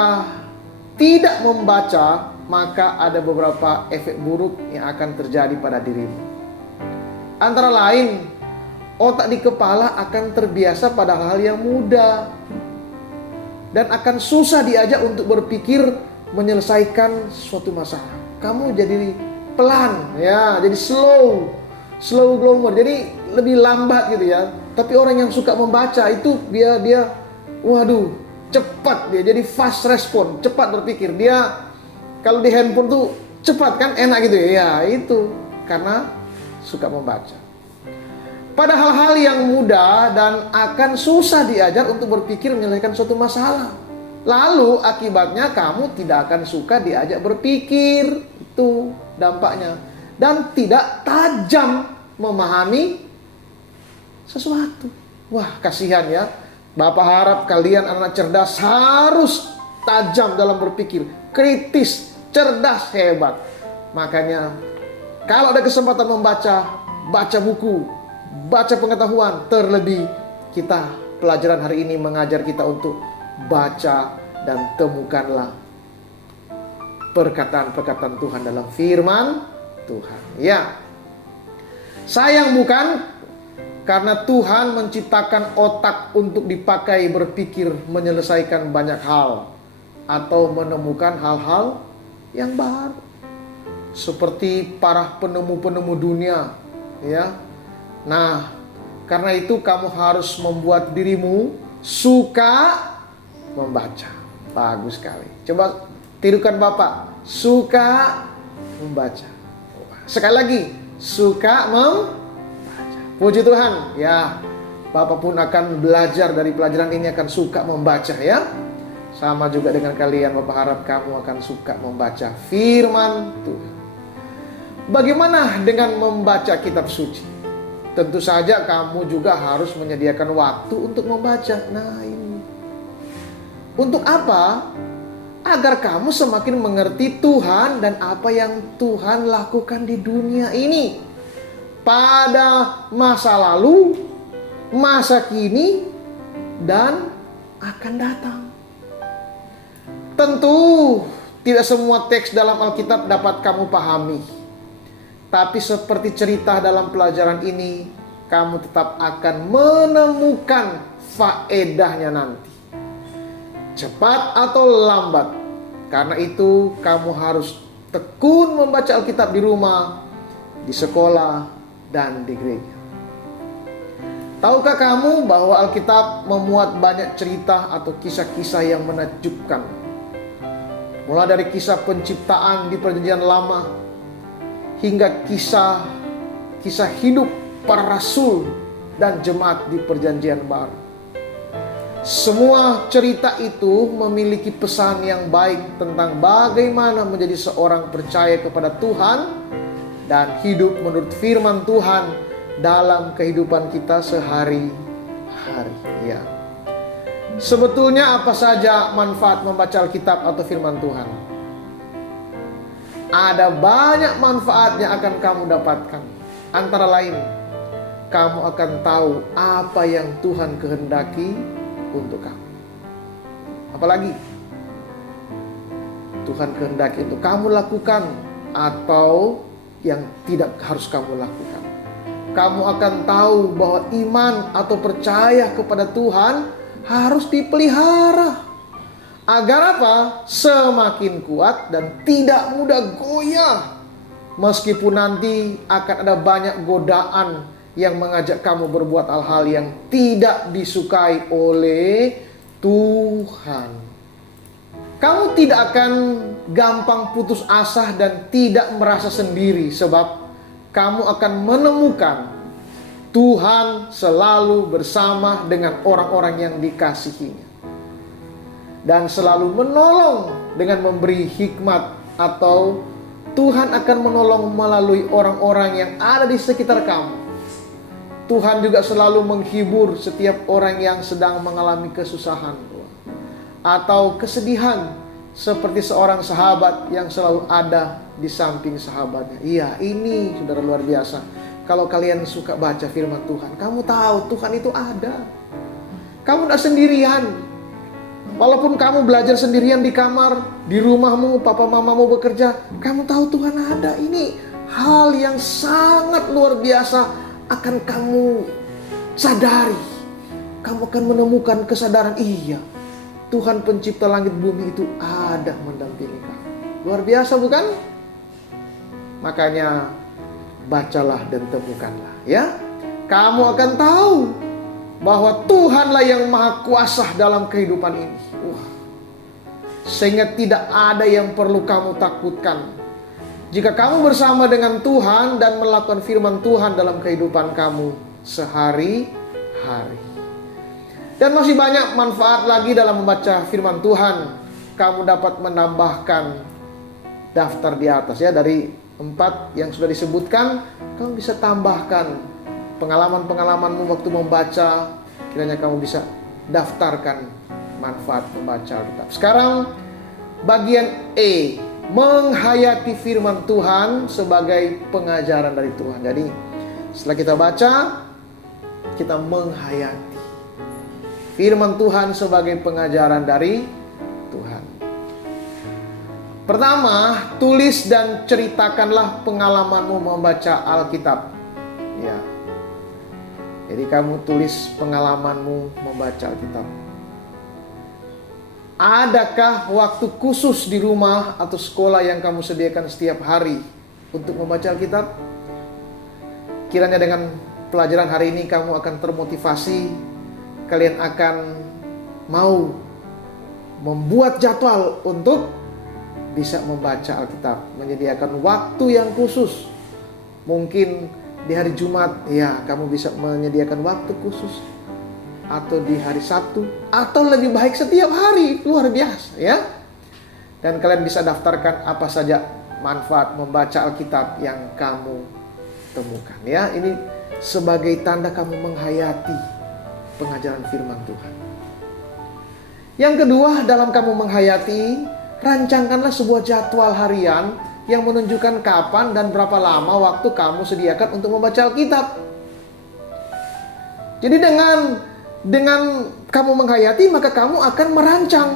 tidak membaca, maka ada beberapa efek buruk yang akan terjadi pada dirimu. Antara lain, otak di kepala akan terbiasa pada hal yang mudah dan akan susah diajak untuk berpikir menyelesaikan suatu masalah. Kamu jadi pelan ya, jadi slow bloomer, jadi lebih lambat gitu ya. Tapi orang yang suka membaca itu dia waduh, cepat dia, jadi fast respon, cepat berpikir. Dia kalau di handphone tuh cepat kan, enak gitu ya. Ya, itu karena suka membaca. Pada hal-hal yang mudah dan akan susah diajar untuk berpikir menyelesaikan suatu masalah. Lalu akibatnya kamu tidak akan suka diajak berpikir. Itu dampaknya. Dan tidak tajam memahami sesuatu. Wah, kasihan ya. Bapak harap kalian anak cerdas harus tajam dalam berpikir. Kritis, cerdas, hebat. Makanya kalau ada kesempatan membaca, baca buku. baca pengetahuan. Terlebih kita pelajaran hari ini mengajar kita untuk baca dan temukanlah perkataan-perkataan Tuhan dalam firman Tuhan. Ya, sayang bukan? Karena Tuhan menciptakan otak untuk dipakai berpikir menyelesaikan banyak hal atau menemukan hal-hal yang baru. Seperti para penemu-penemu dunia, ya. Nah, karena itu kamu harus membuat dirimu suka membaca. Bagus sekali. Coba tirukan Bapak, suka membaca. Sekali lagi, suka membaca. Puji Tuhan, ya. Bapak pun akan belajar dari pelajaran ini, akan suka membaca, ya. Sama juga dengan kalian, Bapak harap kamu akan suka membaca firman Tuhan. Bagaimana dengan membaca kitab suci? Tentu saja kamu juga harus menyediakan waktu untuk membaca. Nah, ini. Untuk apa? Agar kamu semakin mengerti Tuhan dan apa yang Tuhan lakukan di dunia ini. Pada masa lalu, masa kini, dan akan datang. Tentu tidak semua teks dalam Alkitab dapat kamu pahami. Tapi seperti cerita dalam pelajaran ini, kamu tetap akan menemukan faedahnya nanti. Cepat atau lambat. Karena itu kamu harus tekun membaca Alkitab di rumah, di sekolah, dan di gereja. Tahukah kamu bahwa Alkitab memuat banyak cerita atau kisah-kisah yang menakjubkan? Mulai dari kisah penciptaan di Perjanjian Lama hingga kisah hidup para rasul dan jemaat di Perjanjian Baru. Semua cerita itu memiliki pesan yang baik tentang bagaimana menjadi seorang percaya kepada Tuhan dan hidup menurut firman Tuhan dalam kehidupan kita sehari-hari. Ya. Sebetulnya apa saja manfaat membaca Alkitab atau firman Tuhan? Ada banyak manfaat yang akan kamu dapatkan. Antara lain, kamu akan tahu apa yang Tuhan kehendaki untuk kamu. Apalagi Tuhan kehendaki untuk kamu lakukan atau yang tidak harus kamu lakukan. Kamu akan tahu bahwa iman atau percaya kepada Tuhan harus dipelihara. Agar apa? Semakin kuat dan tidak mudah goyah. Meskipun nanti akan ada banyak godaan yang mengajak kamu berbuat hal-hal yang tidak disukai oleh Tuhan. Kamu tidak akan gampang putus asa dan tidak merasa sendiri, sebab kamu akan menemukan Tuhan selalu bersama dengan orang-orang yang dikasihinya. Dan selalu menolong dengan memberi hikmat, atau Tuhan akan menolong melalui orang-orang yang ada di sekitar kamu. Tuhan juga selalu menghibur setiap orang yang sedang mengalami kesusahan atau kesedihan, seperti seorang sahabat yang selalu ada di samping sahabatnya. Iya, ini saudara luar biasa. Kalau kalian suka baca firman Tuhan, kamu tahu Tuhan itu ada. Kamu tidak sendirian. Walaupun kamu belajar sendirian di kamar, di rumahmu, papa mamamu bekerja, kamu tahu Tuhan ada. Ini hal yang sangat luar biasa akan kamu sadari. Kamu akan menemukan kesadaran, iya, Tuhan pencipta langit bumi itu ada mendampingi kamu. Luar biasa bukan? Makanya bacalah dan temukanlah, ya. Kamu akan tahu bahwa Tuhanlah yang maha kuasa dalam kehidupan ini. Sehingga tidak ada yang perlu kamu takutkan. Jika kamu bersama dengan Tuhan dan melakukan firman Tuhan dalam kehidupan kamu sehari-hari. Dan masih banyak manfaat lagi dalam membaca firman Tuhan. Kamu dapat menambahkan daftar di atas, ya, dari 4 yang sudah disebutkan. Kamu bisa tambahkan pengalaman-pengalamanmu waktu membaca. Kiranya kamu bisa daftarkan manfaat membaca Alkitab. Sekarang bagian E, menghayati firman Tuhan sebagai pengajaran dari Tuhan. Jadi setelah kita baca, kita menghayati firman Tuhan sebagai pengajaran dari Tuhan. Pertama, tulis dan ceritakanlah pengalamanmu membaca Alkitab. Ya. Jadi kamu tulis pengalamanmu membaca Alkitab. Adakah waktu khusus di rumah atau sekolah yang kamu sediakan setiap hari untuk membaca Alkitab? Kiranya dengan pelajaran hari ini kamu akan termotivasi, kalian akan mau membuat jadwal untuk bisa membaca Alkitab, menyediakan waktu yang khusus. Mungkin di hari Jumat, ya kamu bisa menyediakan waktu khusus, atau di hari Sabtu, atau lebih baik setiap hari. Luar biasa ya. Dan kalian bisa daftarkan apa saja manfaat membaca Alkitab yang kamu temukan ya. Ini sebagai tanda kamu menghayati pengajaran firman Tuhan. Yang kedua, dalam kamu menghayati, rancangkanlah sebuah jadwal harian yang menunjukkan kapan dan berapa lama waktu kamu sediakan untuk membaca Alkitab. Jadi dengan kamu menghayati, maka kamu akan merancang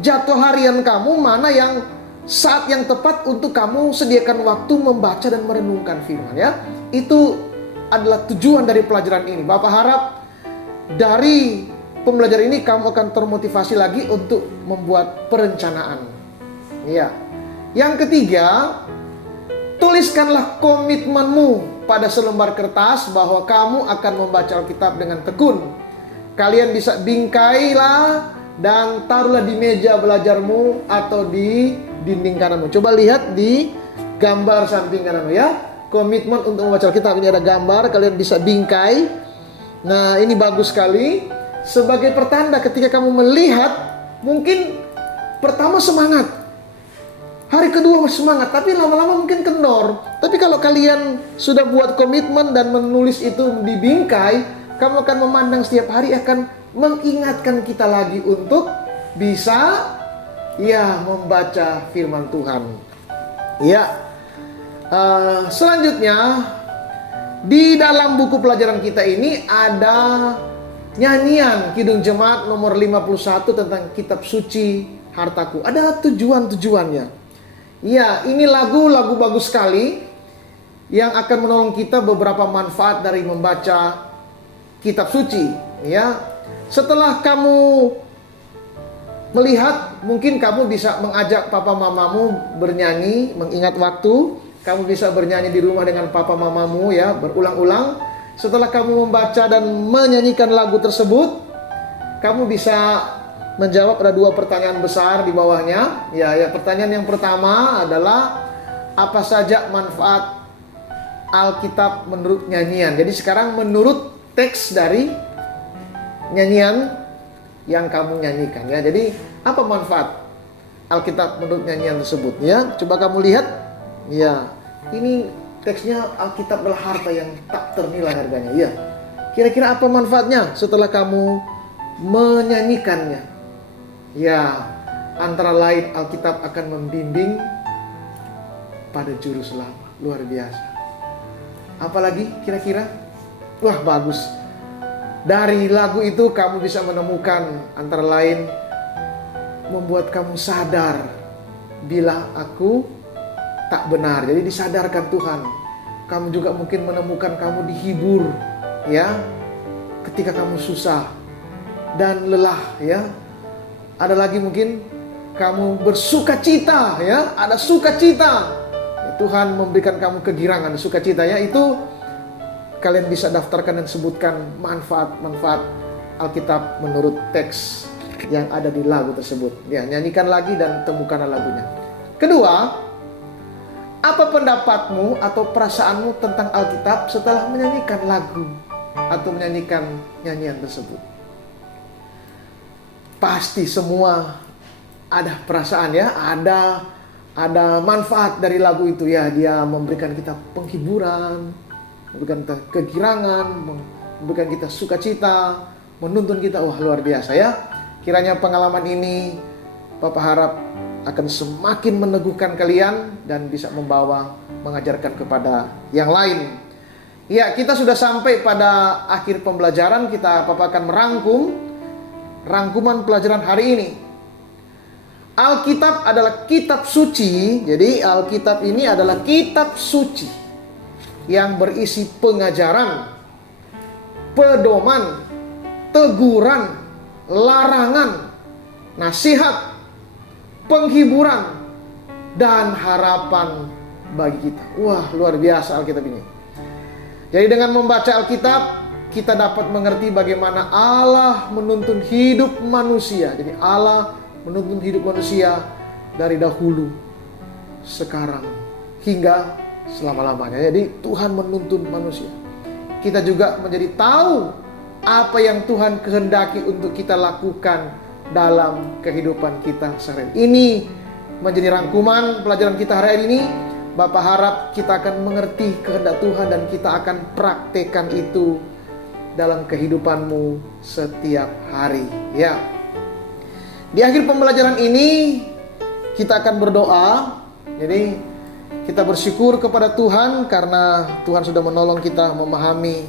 jadwal harian kamu, mana yang saat yang tepat untuk kamu sediakan waktu membaca dan merenungkan firman ya. Itu adalah tujuan dari pelajaran ini. Bapak harap dari pembelajaran ini kamu akan termotivasi lagi untuk membuat perencanaan. Ya. Yang ketiga, tuliskanlah komitmenmu pada selembar kertas bahwa kamu akan membaca Alkitab dengan tekun. Kalian bisa bingkailah dan taruhlah di meja belajarmu atau di dinding kananmu. Coba lihat di gambar samping kananmu ya. Komitmen untuk membaca Alkitab, ini ada gambar, kalian bisa bingkai. Nah, ini bagus sekali. Sebagai pertanda ketika kamu melihat, mungkin pertama semangat, hari kedua masih semangat, tapi lama-lama mungkin kendor. Tapi kalau kalian sudah buat komitmen dan menulis itu di bingkai, kamu akan memandang setiap hari, akan mengingatkan kita lagi untuk bisa ya membaca firman Tuhan. Ya. Selanjutnya, di dalam buku pelajaran kita ini ada nyanyian Kidung Jemaat nomor 51 tentang kitab suci hartaku. Ada tujuan-tujuannya. Ya, ini lagu-lagu bagus sekali yang akan menolong kita beberapa manfaat dari membaca kitab suci. Ya, setelah kamu melihat, mungkin kamu bisa mengajak papa mamamu bernyanyi, mengingat waktu. Kamu bisa bernyanyi di rumah dengan papa mamamu ya, berulang-ulang. Setelah kamu membaca dan menyanyikan lagu tersebut, kamu bisa menjawab. Ada dua pertanyaan besar di bawahnya. Ya, pertanyaan yang pertama adalah apa saja manfaat Alkitab menurut nyanyian. Jadi sekarang menurut teks dari nyanyian yang kamu nyanyikan ya. Jadi apa manfaat Alkitab menurut nyanyian tersebut ya? Coba kamu lihat. Ya, ini teksnya Alkitab adalah harta yang tak ternilai harganya. Ya, kira-kira apa manfaatnya setelah kamu menyanyikannya? Ya, antara lain Alkitab akan membimbing pada juru selamat. Luar biasa. Apalagi kira-kira? Wah, bagus. Dari lagu itu kamu bisa menemukan antara lain membuat kamu sadar bila aku tak benar. Jadi disadarkan Tuhan. Kamu juga mungkin menemukan kamu dihibur ya ketika kamu susah dan lelah ya. Ada lagi mungkin kamu bersukacita ya, ada sukacita. Tuhan memberikan kamu kegirangan, sukacita ya. Itu kalian bisa daftarkan dan sebutkan manfaat-manfaat Alkitab menurut teks yang ada di lagu tersebut. Ya, nyanyikan lagi dan temukanlah lagunya. Kedua, apa pendapatmu atau perasaanmu tentang Alkitab setelah menyanyikan lagu atau menyanyikan nyanyian tersebut? Pasti semua ada perasaan ya, ada manfaat dari lagu itu ya. Dia memberikan kita penghiburan, memberikan kita kegirangan, memberikan kita sukacita, menuntun kita. Wah, luar biasa ya. Kiranya pengalaman ini Bapak harap akan semakin meneguhkan kalian dan bisa mengajarkan kepada yang lain. Ya, kita sudah sampai pada akhir pembelajaran. Bapak akan rangkuman pelajaran hari ini. Alkitab adalah kitab suci. Jadi Alkitab ini adalah kitab suci yang berisi pengajaran, pedoman, teguran, larangan, nasihat, penghiburan, dan harapan bagi kita. Wah, luar biasa Alkitab ini. Jadi dengan membaca Alkitab, kita dapat mengerti bagaimana Allah menuntun hidup manusia. Jadi Allah menuntun hidup manusia dari dahulu, sekarang, hingga selama-lamanya. Jadi Tuhan menuntun manusia. Kita juga menjadi tahu apa yang Tuhan kehendaki untuk kita lakukan dalam kehidupan kita sehari-hari. Ini menjadi rangkuman pelajaran kita hari ini. Bapak harap kita akan mengerti kehendak Tuhan dan kita akan praktekkan itu dalam kehidupanmu setiap hari. Ya. Di akhir pembelajaran ini kita akan berdoa. Jadi kita bersyukur kepada Tuhan karena Tuhan sudah menolong kita memahami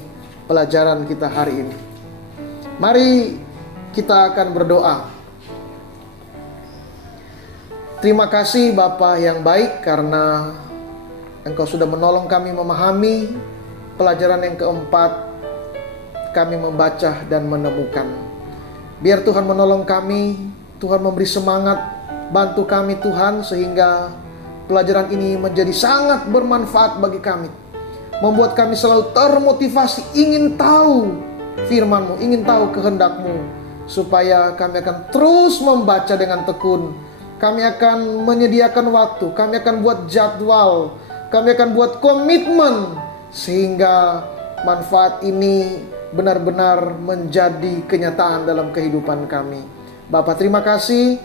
pelajaran kita hari ini. Mari kita akan berdoa. Terima kasih Bapa yang baik karena Engkau sudah menolong kami memahami pelajaran yang keempat. Kami membaca dan menemukan. Biar Tuhan menolong kami, Tuhan memberi semangat, bantu kami Tuhan sehingga pelajaran ini menjadi sangat bermanfaat bagi kami. Membuat kami selalu termotivasi ingin tahu firman-Mu, ingin tahu kehendak-Mu. Supaya kami akan terus membaca dengan tekun. Kami akan menyediakan waktu, kami akan buat jadwal, kami akan buat komitmen. Sehingga manfaat ini benar-benar menjadi kenyataan dalam kehidupan kami. Bapak terima kasih,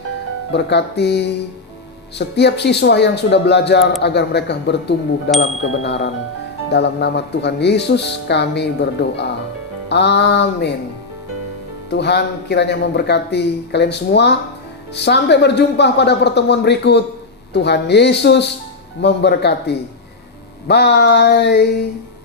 berkati setiap siswa yang sudah belajar agar mereka bertumbuh dalam kebenaran. Dalam nama Tuhan Yesus kami berdoa. Amin. Tuhan kiranya memberkati kalian semua. Sampai berjumpa pada pertemuan berikut. Tuhan Yesus memberkati. Bye.